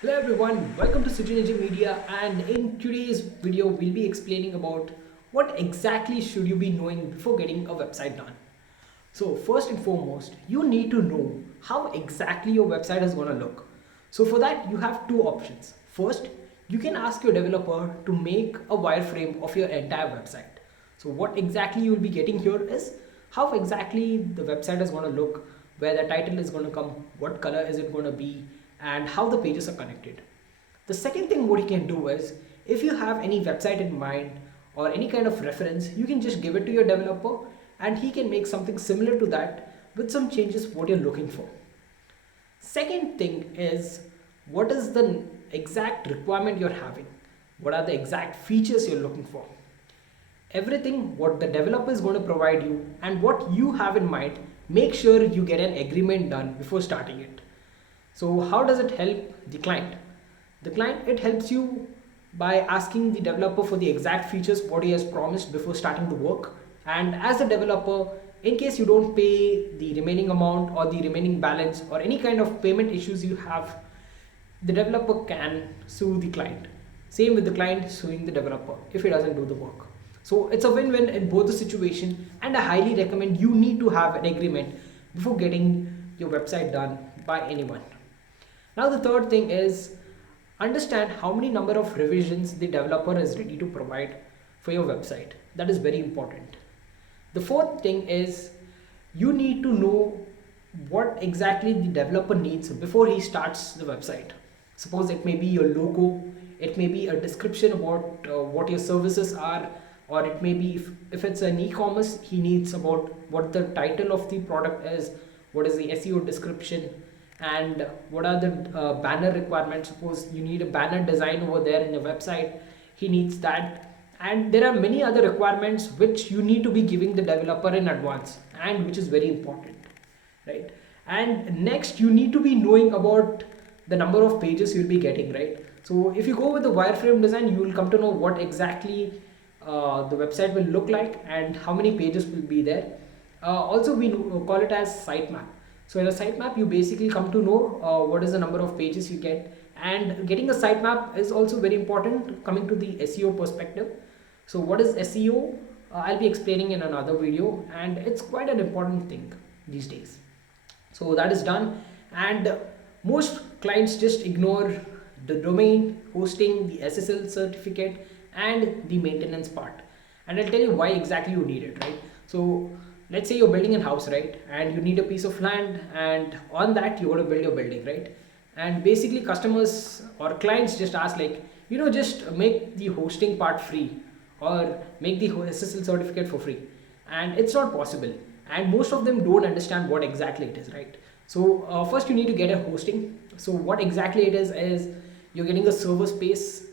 Hello everyone, welcome to Sujinergy Media, and in today's video we'll be explaining about what exactly should you be knowing before getting a website done. So first and foremost, you need to know how exactly your website is going to look. So for that you have two options. First, you can ask your developer to make a wireframe of your entire website. So what exactly you will be getting here is how exactly the website is going to look, where the title is going to come, what color is it going to be, and how the pages are connected. The second thing what you can do is, if you have any website in mind or any kind of reference, you can just give it to your developer and he can make something similar to that with some changes what you're looking for. Second thing is, what is the exact requirement you're having? What are the exact features you're looking for? Everything what the developer is going to provide you and what you have in mind, make sure you get an agreement done before starting it. So how does it help the client? The client, it helps you by asking the developer for the exact features what he has promised before starting the work. And as a developer, in case you don't pay the remaining amount or the remaining balance or any kind of payment issues you have, the developer can sue the client. Same with the client suing the developer if he doesn't do the work. So it's a win-win in both the situation, and I highly recommend you need to have an agreement before getting your website done by anyone. Now the third thing is, understand how many number of revisions the developer is ready to provide for your website. That is very important. The fourth thing is, you need to know what exactly the developer needs before he starts the website. Suppose it may be your logo, it may be a description about what your services are, or it may be, if it's an e-commerce, he needs about what the title of the product is, what is the SEO description, and what are the banner requirements. Suppose you need a banner design over there in your website, he needs that. And there are many other requirements which you need to be giving the developer in advance, and which is very important, right? And next, you need to be knowing about the number of pages you'll be getting, right? So if you go with the wireframe design, you will come to know what exactly the website will look like and how many pages will be there. Also, we call it as sitemap. So in a sitemap, you basically come to know what is the number of pages you get. And getting a sitemap is also very important coming to the SEO perspective. So what is SEO? I'll be explaining in another video, and it's quite an important thing these days. So that is done, and most clients just ignore the domain, hosting, the SSL certificate, and the maintenance part. And I'll tell you why exactly you need it, right? So let's say you're building a house, right? And you need a piece of land, and on that you're going to build your building, right? And basically customers or clients just ask, like, just make the hosting part free, or make the SSL certificate for free. And it's not possible, and most of them don't understand what exactly it is, right? So first you need to get a hosting. So what exactly it is you're getting a server space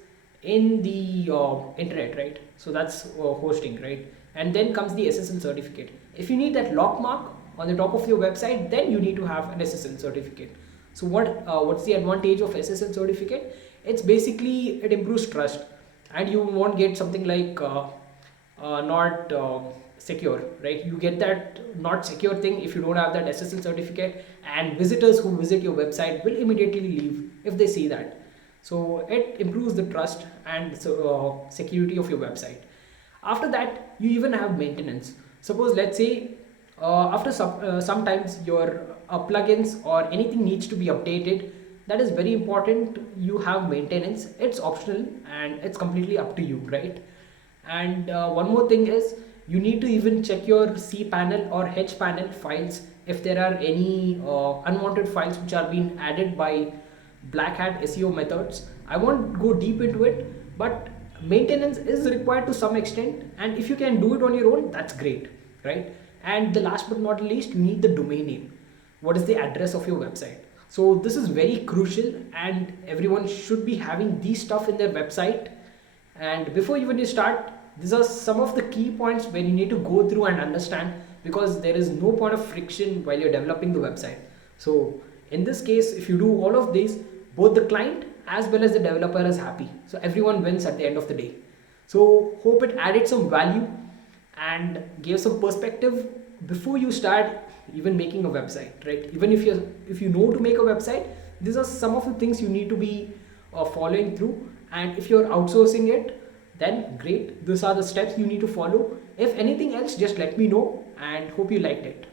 in the internet, right? So that's hosting, right? And then comes the SSL certificate. If you need that lock mark on the top of your website, then you need to have an SSL certificate. So what's the advantage of SSL certificate? It's basically, it improves trust, and you won't get something like not secure, right? You get that not secure thing if you don't have that SSL certificate, and visitors who visit your website will immediately leave if they see that. So it improves the trust and security of your website. After that, you even have maintenance. Suppose, let's say, after sometimes your plugins or anything needs to be updated, that is very important. You have maintenance, it's optional and it's completely up to you, right? And one more thing is, you need to even check your cPanel or hPanel files if there are any unwanted files which are being added by black hat SEO methods. I won't go deep into it, but maintenance is required to some extent, and if you can do it on your own, that's great, right? And the last but not least, you need the domain name. What is the address of your website? So this is very crucial, and everyone should be having these stuff in their website. And before even you start, these are some of the key points where you need to go through and understand, because there is no point of friction while you're developing the website. So in this case, if you do all of these, both the client as well as the developer is happy. So everyone wins at the end of the day. So hope it added some value and gave some perspective before you start even making a website, right? Even if you know to make a website, these are some of the things you need to be following through. And if you're outsourcing it, then great, these are the steps you need to follow. If anything else, just let me know, and hope you liked it.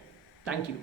Thank you.